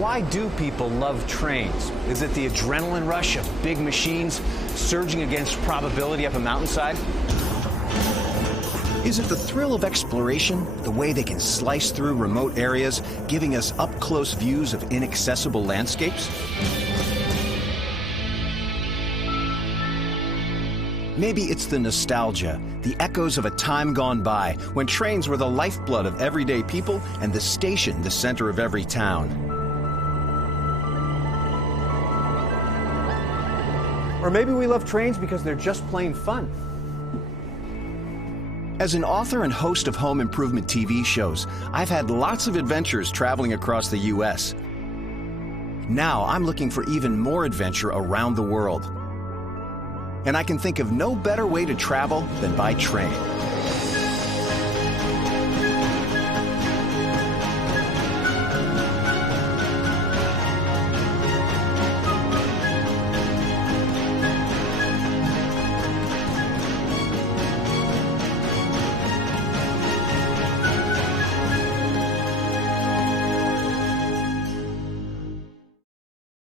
Why do people love trains? Is it the adrenaline rush of big machines surging against probability up a mountainside? Is it the thrill of exploration, the way they can slice through remote areas, giving us up-close views of inaccessible landscapes? Maybe it's the nostalgia, the echoes of a time gone by when trains were the lifeblood of everyday people and the station the center of every town. Or maybe we love trains because they're just plain fun. As an author and host of home improvement TV shows, I've had lots of adventures traveling across the U.S. Now I'm looking for even more adventure around the world. And I can think of no better way to travel than by train.